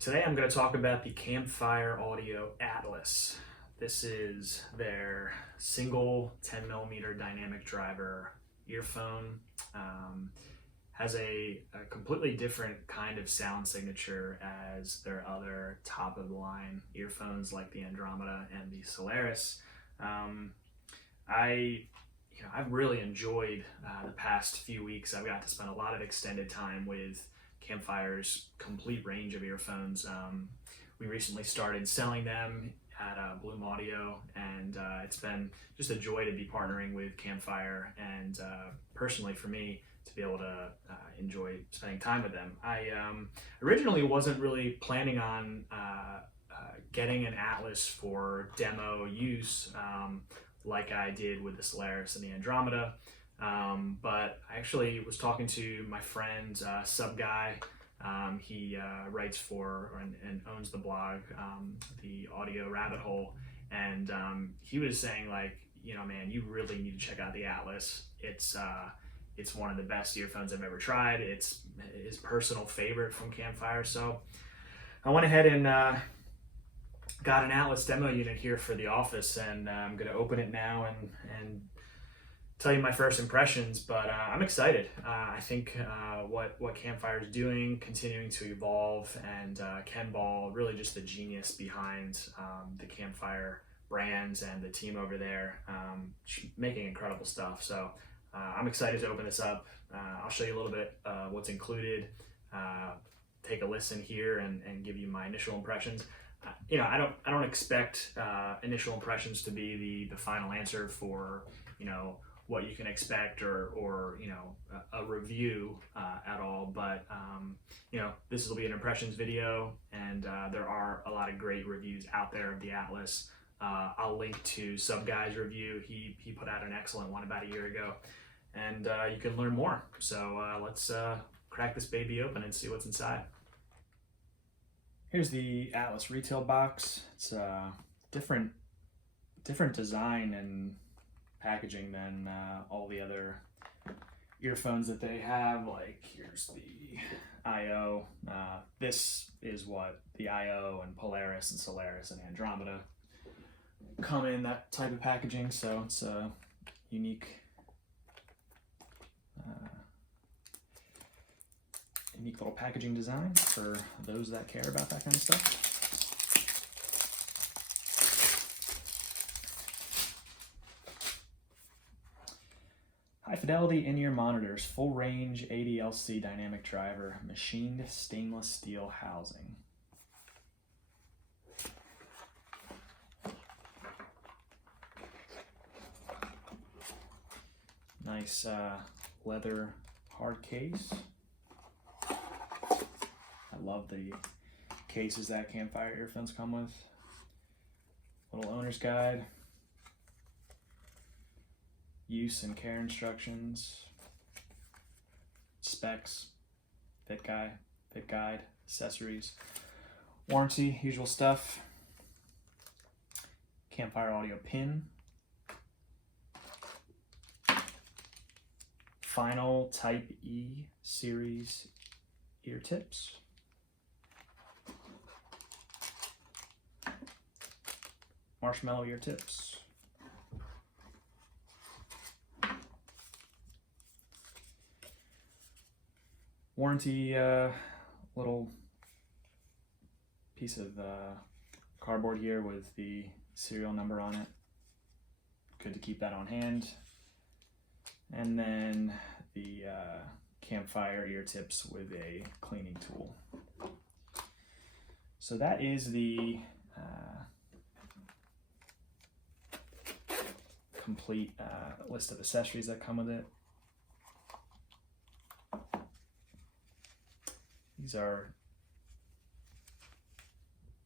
Today I'm going to talk about the Campfire Audio Atlas. This is their single 10mm dynamic driver earphone. Has a completely different kind of sound signature as their other top of the line earphones like the Andromeda and the Solaris. I've really enjoyed the past few weeks. I've got to spend a lot of extended time with Campfire's complete range of earphones. We recently started selling them at Bloom Audio, and it's been just a joy to be partnering with Campfire, and personally for me to be able to enjoy spending time with them. I originally wasn't really planning on getting an Atlas for demo use like I did with the Solaris and the Andromeda. But I actually was talking to my friend, Sub Guy. He writes for and owns the blog, the Audio Rabbit Hole, and he was saying, like, man, you really need to check out the Atlas. It's one of the best earphones I've ever tried. It's his personal favorite from Campfire. So I went ahead and got an Atlas demo unit here for the office, and I'm going to open it now and tell you my first impressions, but I'm excited. I think what Campfire is doing, continuing to evolve, and Ken Ball, really just the genius behind the Campfire brands and the team over there, making incredible stuff. So I'm excited to open this up. I'll show you a little bit what's included, take a listen here, and give you my initial impressions. I don't expect initial impressions to be the final answer for what you can expect or a review at all, but this will be an impressions video, and there are a lot of great reviews out there of the Atlas. I'll link to Sub Guy's review. He put out an excellent one about a year ago, and you can learn more. So let's crack this baby open and see what's inside. Here's the Atlas retail box. It's a different design and packaging than all the other earphones that they have. Like, here's the IO. This is what the IO and Polaris and Solaris and Andromeda come in, that type of packaging. So it's a unique little packaging design for those that care about that kind of stuff. High fidelity in-ear monitors, full range ADLC dynamic driver, machined stainless steel housing. Nice leather hard case. I love the cases that Campfire earphones come with. Little owner's guide. Use and care instructions, specs, fit guide, accessories, warranty, usual stuff. Campfire audio pin. Final Type E series ear tips. Marshmallow ear tips. Warranty, little piece of cardboard here with the serial number on it. Good to keep that on hand. And then the Campfire ear tips with a cleaning tool. So that is the complete list of accessories that come with it. These are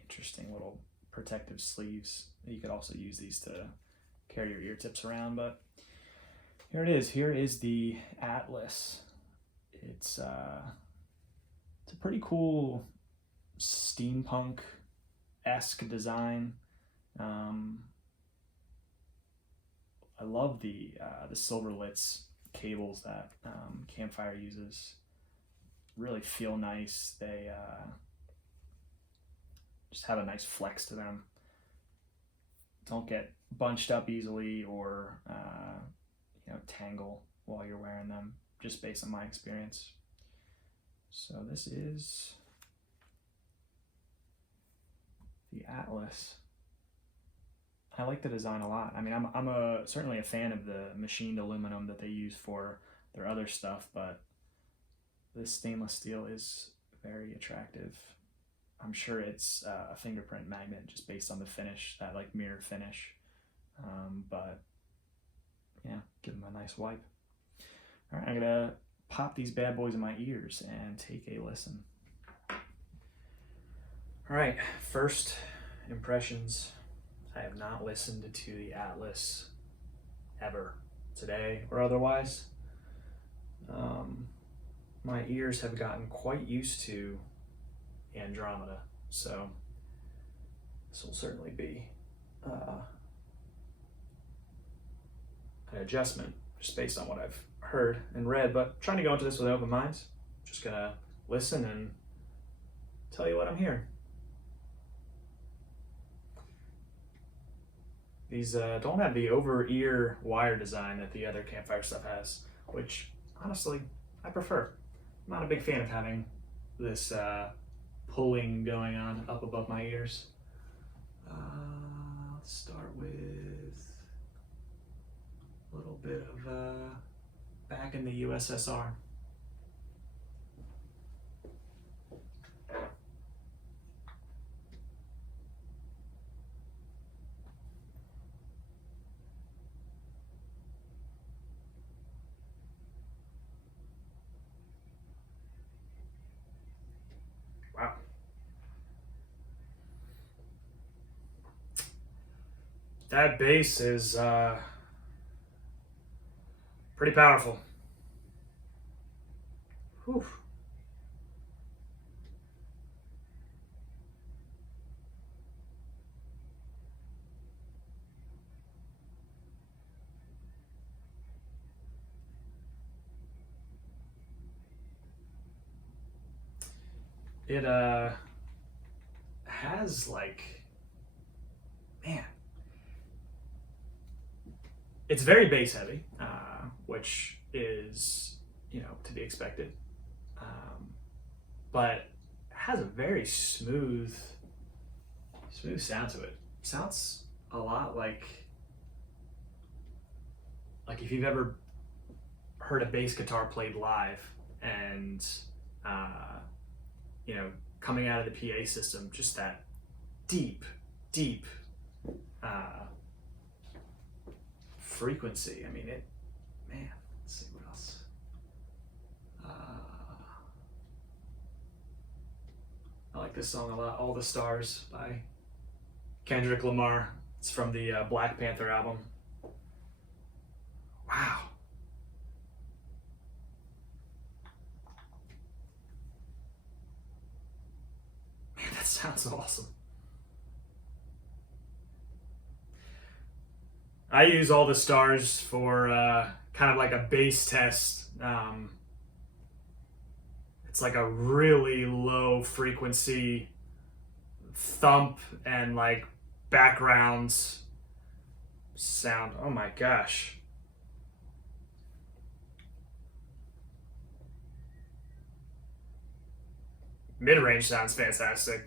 interesting little protective sleeves. You could also use these to carry your ear tips around, but here it is. Here is the Atlas. It's a pretty cool steampunk-esque design. I love the silver Litz cables that Campfire uses. Really feel nice. They just have a nice flex to them. Don't get bunched up easily or tangle while you're wearing them, just based on my experience. So this is the Atlas. I like the design a lot. I mean, I'm certainly a fan of the machined aluminum that they use for their other stuff, but this stainless steel is very attractive. I'm sure it's a fingerprint magnet just based on the finish, that like mirror finish. But yeah, give them a nice wipe. All right, I'm gonna pop these bad boys in my ears and take a listen. All right, first impressions. I have not listened to the Atlas ever, today or otherwise. My ears have gotten quite used to Andromeda, so this will certainly be an adjustment just based on what I've heard and read, but trying to go into this with an open mind. Just gonna listen and tell you what I'm hearing. These don't have the over-ear wire design that the other Campfire stuff has, which honestly I prefer. I'm not a big fan of having this pulling going on up above my ears. Let's start with a little bit of back in the USSR. Wow. That bass is pretty powerful. Whew. It has like, man, it's very bass heavy, which is, to be expected. But it has a very smooth sound to it. Sounds a lot like if you've ever heard a bass guitar played live and coming out of the PA system, just that deep frequency. I mean, let's see what else. I like this song a lot, All the Stars by Kendrick Lamar. It's from the Black Panther album. Wow. Man, that sounds awesome. I use All the Stars for kind of like a bass test. It's like a really low frequency thump and like background sound. Oh my gosh. Mid-range sounds fantastic.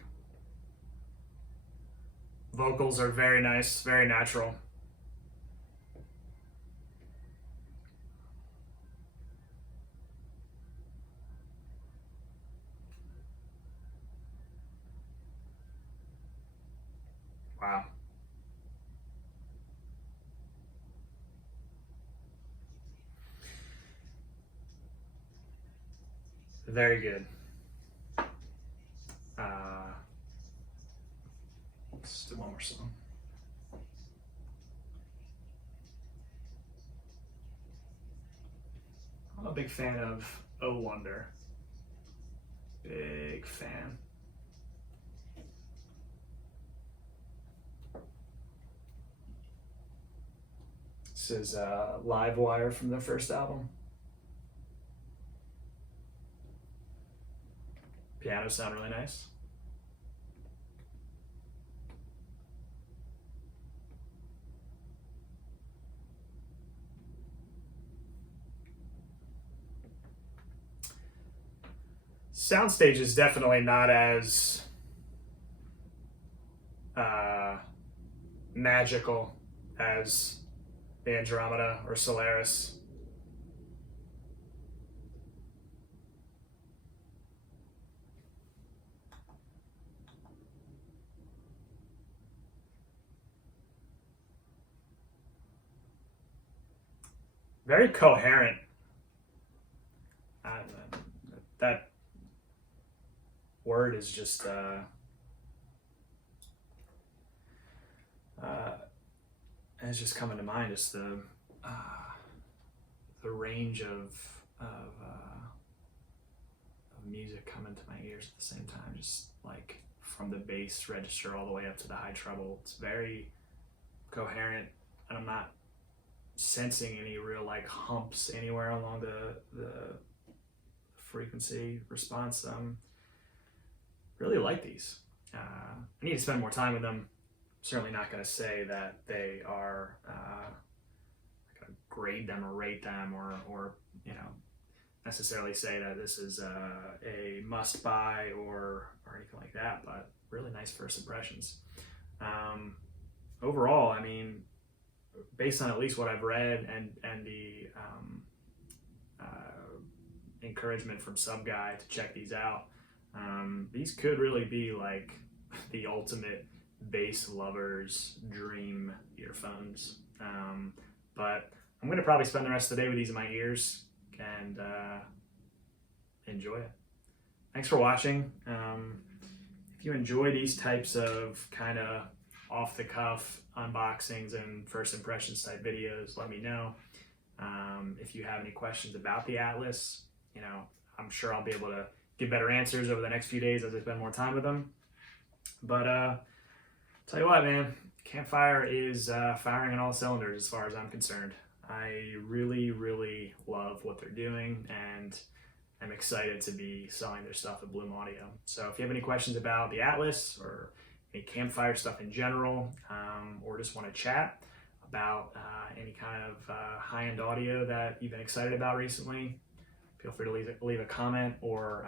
Vocals are very nice, very natural. Wow. Very good. Let's do one more song. I'm a big fan of Oh Wonder. Big fan. This is Live Wire from their first album. Pianos sound really nice. soundstage is definitely not as magical as the Andromeda or Solaris. Very coherent. That word is just it's just coming to mind. Just the range of music coming to my ears at the same time, just like from the bass register all the way up to the high treble. It's very coherent, and I'm not sensing any real like humps anywhere along the frequency response. Really like these. I need to spend more time with them. Certainly not going to say that they are going to grade them or rate them or necessarily say that this is a must buy or anything like that, but really nice first impressions. Overall, I mean, based on at least what I've read and the encouragement from some guy to check these out, these could really be like the ultimate bass lover's dream earphones. But I'm going to probably spend the rest of the day with these in my ears and enjoy it. Thanks for watching. If you enjoy these types of kind of off the cuff unboxings and first impressions type videos, let me know. If you have any questions about the Atlas, I'm sure I'll be able to give better answers over the next few days as I spend more time with them. But tell you what, man, Campfire is firing on all cylinders as far as I'm concerned. I really, really love what they're doing, and I'm excited to be selling their stuff at Bloom Audio. So if you have any questions about the Atlas or any Campfire stuff in general, or just want to chat about any kind of high-end audio that you've been excited about recently, feel free to leave a comment or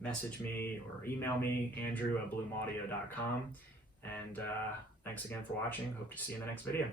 message me or email me, Andrew@bloomaudio.com. And thanks again for watching. Hope to see you in the next video.